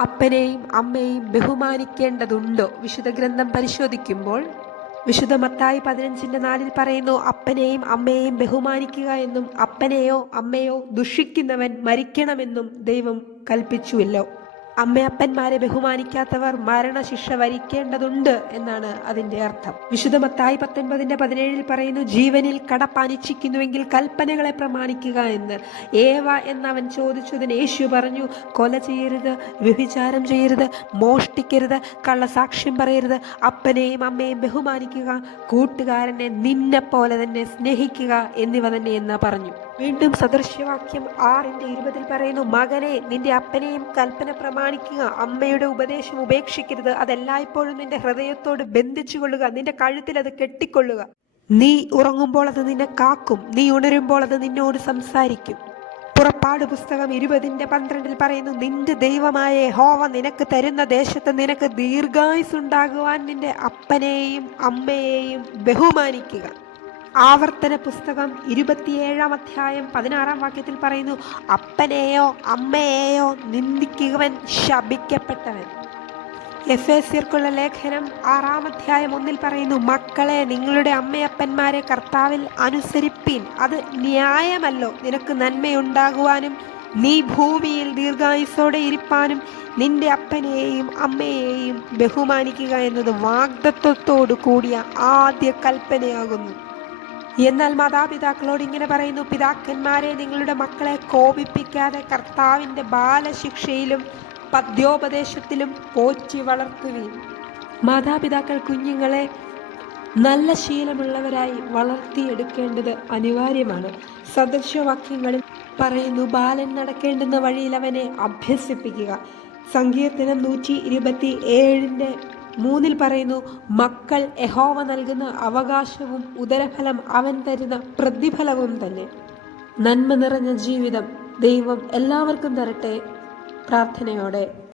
അപ്പനെയും അമ്മയെയും ബഹുമാനിക്കേണ്ടതുണ്ടോ? വിശുദ്ധ ഗ്രന്ഥം പരിശോധിക്കുമ്പോൾ വിശുദ്ധ മത്തായി പതിനഞ്ചിന്റെ നാലിൽ പറയുന്നു അപ്പനെയും അമ്മയെയും ബഹുമാനിക്കുക എന്നും അപ്പനെയോ അമ്മയോ ദുഷിക്കുന്നവൻ മരിക്കണമെന്നും ദൈവം കൽപ്പിച്ചുവല്ലോ. അമ്മയപ്പന്മാരെ ബഹുമാനിക്കാത്തവർ മരണശിക്ഷ വരിക്കേണ്ടതുണ്ട് എന്നാണ് അതിന്റെ അർത്ഥം. വിശുദ്ധ മത്തായി പത്തൊൻപതിന്റെ പതിനേഴിൽ പറയുന്നു ജീവനിൽ കടപ്പാനിച്ഛിക്കുന്നുവെങ്കിൽ കൽപ്പനകളെ പ്രമാണിക്കുക എന്ന്. ഏവ എന്ന് അവൻ ചോദിച്ചതിന് യേശു പറഞ്ഞു കൊല ചെയ്യരുത് വ്യഭിചാരം ചെയ്യരുത് മോഷ്ടിക്കരുത് കള്ളസാക്ഷ്യം പറയരുത് അപ്പനെയും അമ്മയെയും ബഹുമാനിക്കുക കൂട്ടുകാരനെ നിന്നെ പോലെ തന്നെ സ്നേഹിക്കുക എന്നിവ തന്നെ എന്ന് പറഞ്ഞു. വീണ്ടും സദൃശ്യവാക്യം ആറിന്റെ ഇരുപതിൽ പറയുന്നു മകനെ നിന്റെ അപ്പനെയും കൽപ്പന പ്രമാണിക്കുക. അമ്മയുടെ ഉപദേശം ഉപേക്ഷിക്കരുത്. അതെല്ലായ്പ്പോഴും നിന്റെ ഹൃദയത്തോട് ബന്ധിച്ചുകൊള്ളുക. നിന്റെ കഴുത്തിൽ അത് കെട്ടിക്കൊള്ളുക. നീ ഉറങ്ങുമ്പോൾ അത് നിന്നെ കാക്കും. നീ ഉണരുമ്പോൾ അത് നിന്നോട് സംസാരിക്കും. പുറപ്പാട് പുസ്തകം ഇരുപതിന്റെ പന്ത്രണ്ടിൽ പറയുന്നു നിന്റെ ദൈവമായ ഹോവ നിനക്ക് തരുന്ന ദേശത്ത് നിനക്ക് ദീർഘായുസ് ഉണ്ടാകുവാൻ നിന്റെ അപ്പനെയും അമ്മയെയും ബഹുമാനിക്കുക. ആവർത്തന പുസ്തകം ഇരുപത്തിയേഴാം അധ്യായം പതിനാറാം വാക്യത്തിൽ പറയുന്നു അപ്പനെയോ അമ്മയെയോ നിന്ദിക്കുവൻ ശപിക്കപ്പെട്ടവൻ. എഫ് എസിർക്കുള്ള ലേഖനം ആറാം അധ്യായം ഒന്നിൽ പറയുന്നു മക്കളെ നിങ്ങളുടെ അമ്മയപ്പന്മാരെ കർത്താവിൽ അനുസരിപ്പീൻ. അത് ന്യായമല്ലോ. നിനക്ക് നന്മയുണ്ടാകുവാനും നീ ഭൂമിയിൽ ദീർഘായുസോടെ ഇരിപ്പാനും നിന്റെ അപ്പനെയും അമ്മയെയും ബഹുമാനിക്കുക എന്നത് വാഗ്ദത്വത്തോടു കൂടിയ ആദ്യ കൽപ്പനയാകുന്നു. എന്നാൽ മാതാപിതാക്കളോട് ഇങ്ങനെ പറയുന്നു പിതാക്കന്മാരെ നിങ്ങളുടെ മക്കളെ കോപിപ്പിക്കാതെ കർത്താവിന്റെ ബാലശിക്ഷയിലും പദ്യോപദേശത്തിലും പോറ്റി വളർത്തുകയും മാതാപിതാക്കൾ കുഞ്ഞുങ്ങളെ നല്ല ശീലമുള്ളവരായി വളർത്തിയെടുക്കേണ്ടത് അനിവാര്യമാണ്. സദൃശവാക്യങ്ങളിൽ പറയുന്നു ബാലൻ നടക്കേണ്ടുന്ന വഴിയിൽ അവനെ അഭ്യസിപ്പിക്കുക. സങ്കീർത്തനം നൂറ്റി ഇരുപത്തി ഏഴിന്റെ മൂന്നിൽ പറയുന്നു മക്കൾ യഹോവ നൽകുന്ന അവകാശവും ഉദരഫലം അവൻ തരുന്ന പ്രതിഫലവും തന്നെ. നന്മ നിറഞ്ഞ ജീവിതം ദൈവം എല്ലാവർക്കും തരട്ടെ. പ്രാർത്ഥനയോടെ.